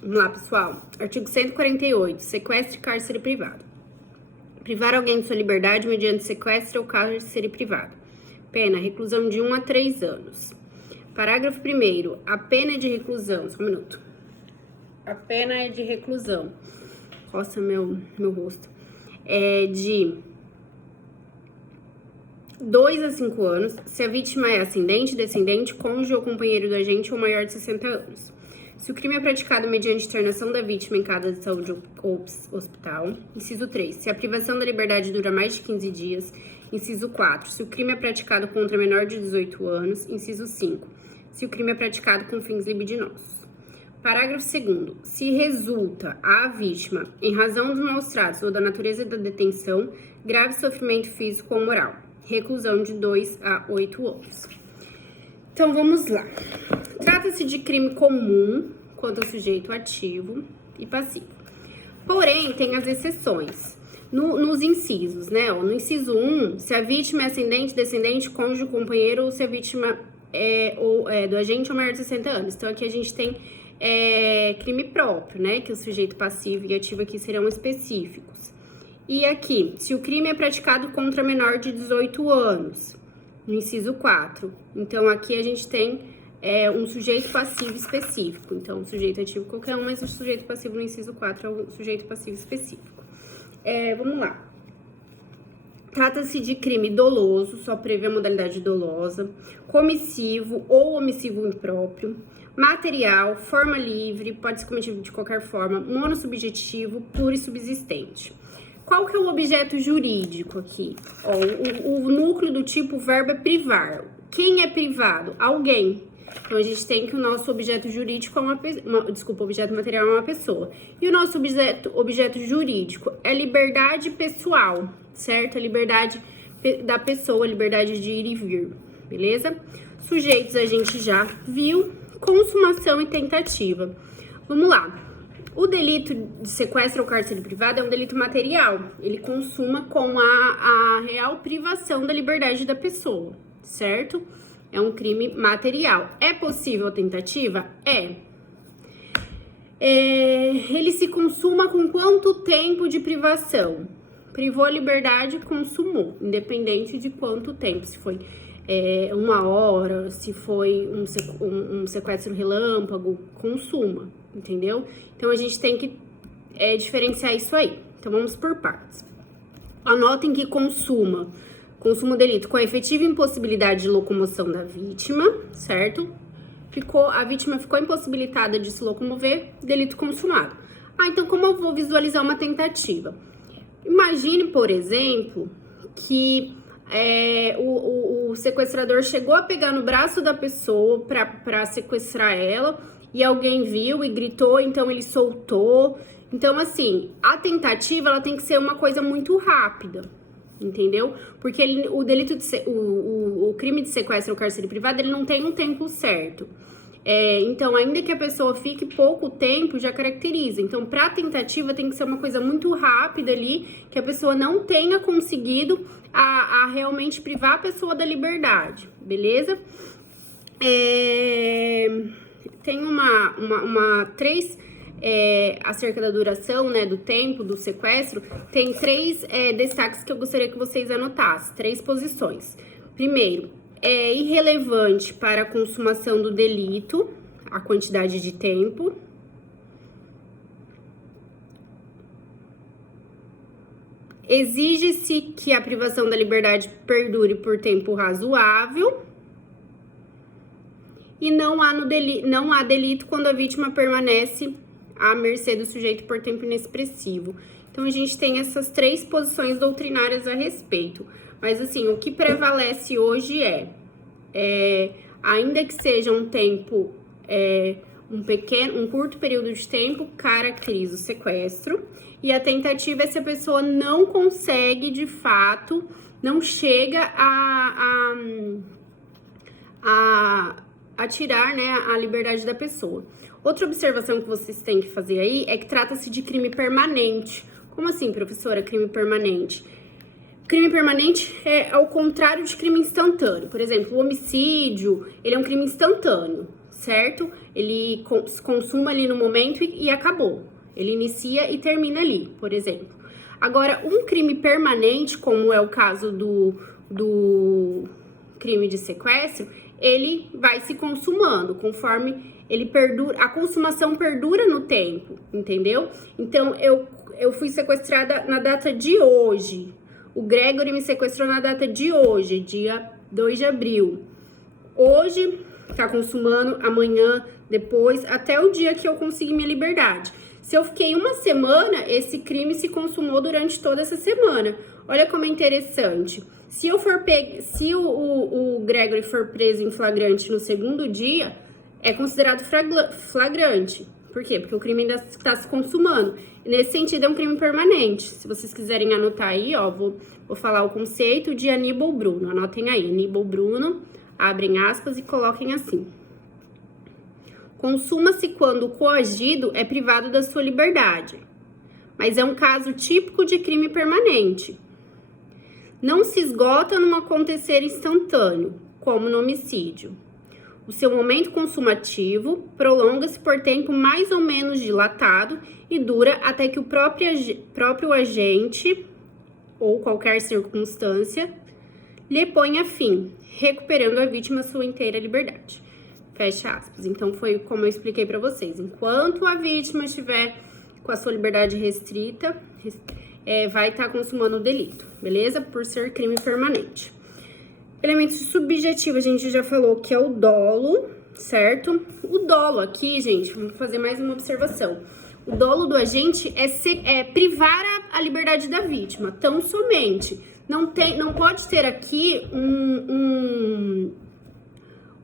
Vamos lá, pessoal. Artigo 148. Sequestro e cárcere privado. Privar alguém de sua liberdade mediante sequestro ou cárcere privado. Pena, reclusão de 1 a 3 anos. Parágrafo 1º. A pena é de reclusão... Só um minuto. A pena é de reclusão. Coça meu rosto. É de 2 a 5 anos, se a vítima é ascendente, descendente, cônjuge ou companheiro do agente ou maior de 60 anos. Se o crime é praticado mediante internação da vítima em casa de saúde ou hospital. Inciso 3. Se a privação da liberdade dura mais de 15 dias. Inciso 4. Se o crime é praticado contra menor de 18 anos. Inciso 5. Se o crime é praticado com fins libidinosos. Parágrafo 2º. Se resulta à vítima, em razão dos maus tratos ou da natureza da detenção, grave sofrimento físico ou moral. Reclusão de 2 a 8 anos. Então, vamos lá. Trata-se de crime comum quanto ao sujeito ativo e passivo. Porém, tem as exceções. Nos incisos, né? No inciso 1, se a vítima é ascendente, descendente, cônjuge, companheiro ou se a vítima é do agente ou maior de 60 anos. Então, aqui a gente tem crime próprio, né? Que o sujeito passivo e ativo aqui serão específicos. E aqui, se o crime é praticado contra menor de 18 anos, no inciso 4. Então, aqui a gente tem um sujeito passivo específico. Então, o sujeito ativo qualquer um, mas o sujeito passivo no inciso 4 é o sujeito passivo específico. Vamos lá. Trata-se de crime doloso, só prevê a modalidade dolosa, comissivo ou omissivo impróprio, material, forma livre, pode ser cometido de qualquer forma, monossubjetivo, plurissubsistente. Qual que é o objeto jurídico aqui? O núcleo do tipo verbo é privar. Quem é privado? Alguém. Então, a gente tem que o nosso objeto jurídico é objeto material é uma pessoa. E o nosso objeto jurídico é liberdade pessoal, certo? A liberdade da pessoa, a liberdade de ir e vir, beleza? Sujeitos a gente já viu. Consumação e tentativa. Vamos lá. O delito de sequestro ou cárcere privado é um delito material. Ele consuma com a real privação da liberdade da pessoa, certo? É um crime material. É possível a tentativa? Ele se consuma com quanto tempo de privação? Privou a liberdade, consumou, independente de quanto tempo. Se foi 1 hora, se foi um sequestro relâmpago, consuma, entendeu? Então, a gente tem que diferenciar isso aí. Então, vamos por partes. Anotem que consuma o delito com a efetiva impossibilidade de locomoção da vítima, certo? A vítima ficou impossibilitada de se locomover, delito consumado. Então, como eu vou visualizar uma tentativa? Imagine, por exemplo, que o sequestrador chegou a pegar no braço da pessoa para sequestrar ela e alguém viu e gritou, então ele soltou. Então, assim, a tentativa ela tem que ser uma coisa muito rápida, entendeu? Porque o delito o crime de sequestro ou cárcere privado, ele não tem um tempo certo. Então, ainda que a pessoa fique pouco tempo, já caracteriza. Então, para tentativa, tem que ser uma coisa muito rápida ali, que a pessoa não tenha conseguido a realmente privar a pessoa da liberdade, beleza? Tem três acerca da duração, né, do tempo do sequestro, tem 3 destaques que eu gostaria que vocês anotassem, 3 posições. Primeiro, é irrelevante para a consumação do delito, a quantidade de tempo. Exige-se que a privação da liberdade perdure por tempo razoável. E não há delito quando a vítima permanece à mercê do sujeito por tempo inexpressivo. Então, a gente tem essas 3 posições doutrinárias a respeito. Mas, assim, o que prevalece hoje ainda que seja um tempo, um curto período de tempo, caracteriza o sequestro. E a tentativa é se a pessoa não consegue, de fato, não chega a tirar, né, a liberdade da pessoa. Outra observação que vocês têm que fazer aí é que trata-se de crime permanente. Como assim, professora, crime permanente? Crime permanente é ao contrário de crime instantâneo. Por exemplo, o homicídio, ele é um crime instantâneo, certo? Ele consuma ali no momento e acabou. Ele inicia e termina ali, por exemplo. Agora, um crime permanente, como é o caso do crime de sequestro, ele vai se consumando conforme ele perdura, a consumação perdura no tempo, entendeu? Então, eu fui sequestrada na data de hoje. O Gregory me sequestrou na data de hoje, dia 2 de abril. Hoje, tá consumando, amanhã, depois, até o dia que eu consegui minha liberdade. Se eu fiquei uma semana, esse crime se consumou durante toda essa semana. Olha como é interessante. Se o Gregory for preso em flagrante no segundo dia, é considerado flagrante. Por quê? Porque o crime ainda está se consumando. E nesse sentido, é um crime permanente. Se vocês quiserem anotar aí, ó, vou falar o conceito de Aníbal Bruno. Anotem aí, Aníbal Bruno, abrem aspas e coloquem assim. Consuma-se quando o coagido é privado da sua liberdade, mas é um caso típico de crime permanente. Não se esgota num acontecer instantâneo, como no homicídio. O seu momento consumativo prolonga-se por tempo mais ou menos dilatado e dura até que o próprio agente ou qualquer circunstância lhe ponha fim, recuperando a vítima sua inteira liberdade. Fecha aspas. Então, foi como eu expliquei pra vocês. Enquanto a vítima estiver com a sua liberdade restrita, vai estar consumando o delito, beleza? Por ser crime permanente. Elementos subjetivos, a gente já falou que é o dolo, certo? O dolo aqui, gente, vamos fazer mais uma observação. O dolo do agente é privar a liberdade da vítima, tão somente. Não pode ter aqui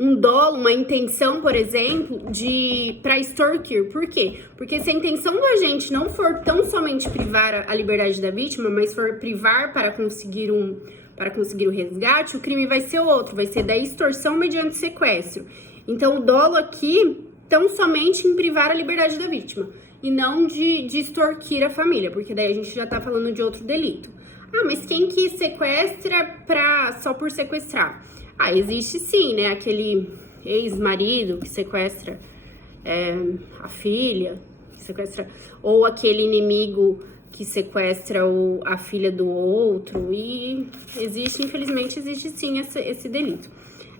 um dolo, uma intenção, por exemplo, para extorquir. Por quê? Porque se a intenção do agente não for tão somente privar a liberdade da vítima, mas for privar para conseguir o resgate, o crime vai ser outro, vai ser da extorsão mediante sequestro. Então, o dolo aqui, tão somente em privar a liberdade da vítima, e não de extorquir a família, porque daí a gente já tá falando de outro delito. Ah, mas quem que sequestra só por sequestrar? Ah, existe sim, né? Aquele ex-marido que sequestra a filha, ou aquele inimigo que sequestra a filha do outro. E infelizmente, existe sim esse delito,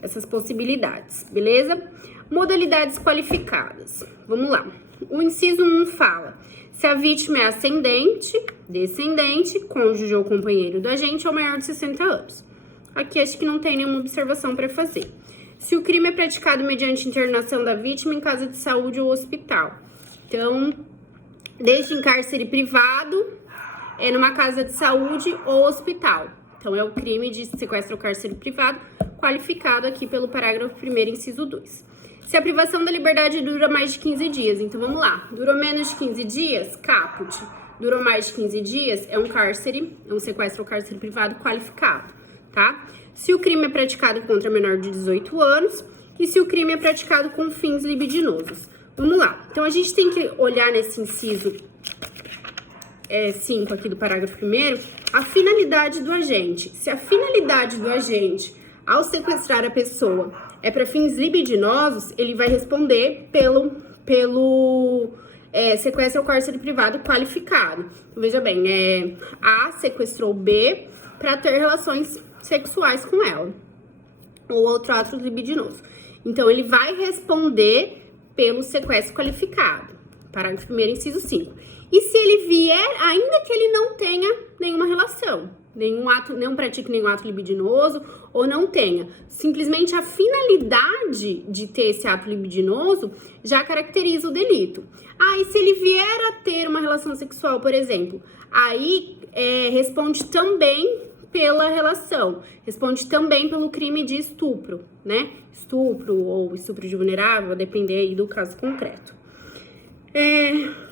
essas possibilidades, beleza? Modalidades qualificadas. Vamos lá. O inciso 1 fala: se a vítima é ascendente, descendente, cônjuge ou companheiro do agente ou maior de 60 anos. Aqui acho que não tem nenhuma observação para fazer. Se o crime é praticado mediante internação da vítima em casa de saúde ou hospital. Então, desde em cárcere privado, numa casa de saúde ou hospital. Então, é o crime de sequestro ou cárcere privado, qualificado aqui pelo parágrafo 1º, inciso 2. Se a privação da liberdade dura mais de 15 dias, então vamos lá. Durou menos de 15 dias, caput. Durou mais de 15 dias, é um sequestro ou cárcere privado qualificado. Tá? Se o crime é praticado contra menor de 18 anos e se o crime é praticado com fins libidinosos. Vamos lá. Então, a gente tem que olhar nesse inciso 5 aqui do parágrafo 1º, a finalidade do agente. Se a finalidade do agente, ao sequestrar a pessoa, é para fins libidinosos, ele vai responder pelo sequestro ou cárcere privado qualificado. Então, veja bem, A sequestrou B para ter relações sexuais com ela, ou outro ato libidinoso. Então, ele vai responder pelo sequestro qualificado. Parágrafo 1º, inciso 5. E se ele vier, ainda que ele não tenha nenhuma relação, não pratique nenhum ato libidinoso, ou não tenha, simplesmente a finalidade de ter esse ato libidinoso já caracteriza o delito. Ah, e se ele vier a ter uma relação sexual, por exemplo, aí responde também pela relação, responde também pelo crime de estupro, né? Estupro ou estupro de vulnerável, a depender aí do caso concreto.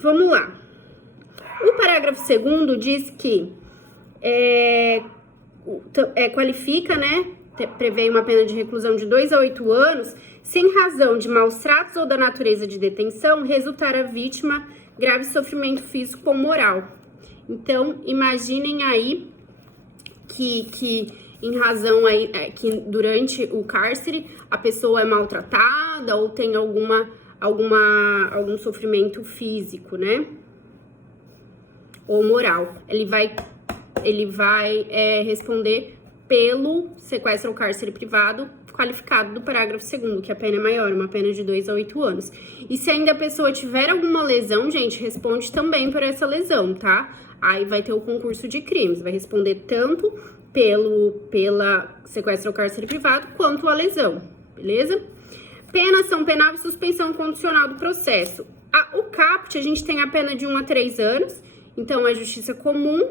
Vamos lá. O parágrafo 2º diz que qualifica, né? Prevê uma pena de reclusão de 2 a 8 anos, se em razão de maus tratos ou da natureza de detenção resultar a vítima grave sofrimento físico ou moral. Então, imaginem aí que em razão aí que durante o cárcere a pessoa é maltratada ou tem algum sofrimento físico, né? Ou moral. Ele vai responder pelo sequestro ou cárcere privado qualificado do parágrafo 2º, que a pena é maior, uma pena de 2 a 8 anos. E se ainda a pessoa tiver alguma lesão, gente, responde também por essa lesão, tá? Aí vai ter o concurso de crimes, vai responder tanto pela sequestro ou cárcere privado, quanto a lesão, beleza? Penação penal e suspensão condicional do processo. O CAPT, a gente tem a pena de 1 a 3 anos, então é justiça comum,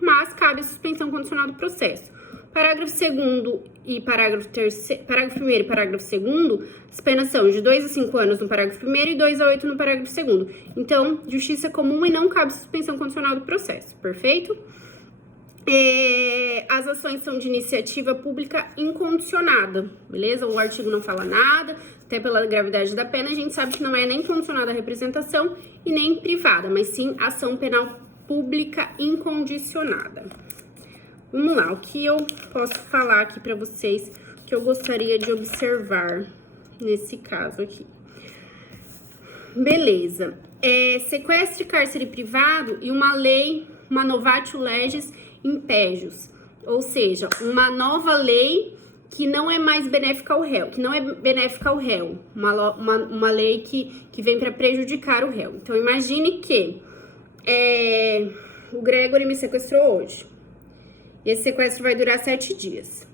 mas cabe a suspensão condicional do processo. Parágrafo 2º e parágrafo 1º e parágrafo 2º, as penas são de 2 a 5 anos no parágrafo 1º e 2 a 8 no parágrafo 2º. Então, justiça comum e não cabe suspensão condicional do processo, perfeito? As ações são de iniciativa pública incondicionada, beleza? O artigo não fala nada, até pela gravidade da pena, a gente sabe que não é nem condicionada a representação e nem privada, mas sim ação penal pública incondicionada. Vamos lá, o que eu posso falar aqui pra vocês que eu gostaria de observar nesse caso aqui. Beleza. Sequestro e cárcere privado e uma lei, uma novatio legis impégios, ou seja, uma nova lei que não é mais benéfica ao réu, uma lei que vem para prejudicar o réu. Então, imagine que o Gregory me sequestrou hoje. Esse sequestro vai durar 7 dias.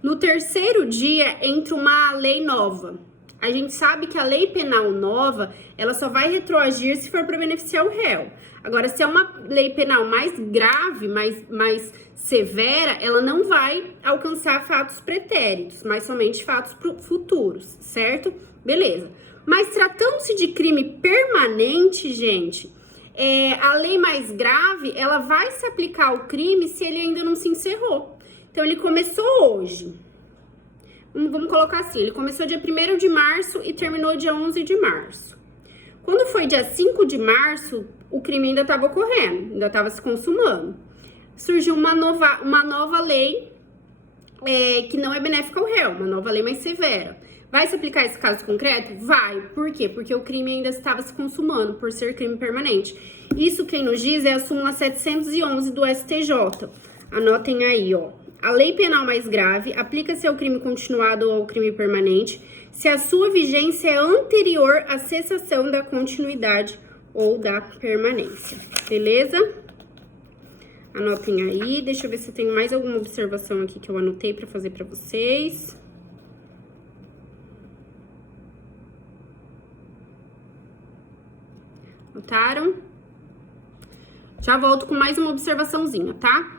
No 3º dia, entra uma lei nova. A gente sabe que a lei penal nova, ela só vai retroagir se for para beneficiar o réu. Agora, se é uma lei penal mais grave, mais severa, ela não vai alcançar fatos pretéritos, mas somente fatos futuros, certo? Beleza. Mas tratando-se de crime permanente, gente, a lei mais grave, ela vai se aplicar ao crime se ele ainda não se encerrou. Então, ele começou hoje. Vamos colocar assim, ele começou dia 1º de março e terminou dia 11 de março. Quando foi dia 5 de março, o crime ainda estava ocorrendo, ainda estava se consumando. Surgiu uma nova lei que não é benéfica ao réu, uma nova lei mais severa. Vai se aplicar esse caso concreto? Vai. Por quê? Porque o crime ainda estava se consumando, por ser crime permanente. Isso quem nos diz é a súmula 711 do STJ. Anotem aí, ó. A lei penal mais grave aplica-se ao crime continuado ou ao crime permanente se a sua vigência é anterior à cessação da continuidade ou da permanência. Beleza? Anotem aí. Deixa eu ver se eu tenho mais alguma observação aqui que eu anotei para fazer para vocês. Notaram? Já volto com mais uma observaçãozinha, tá?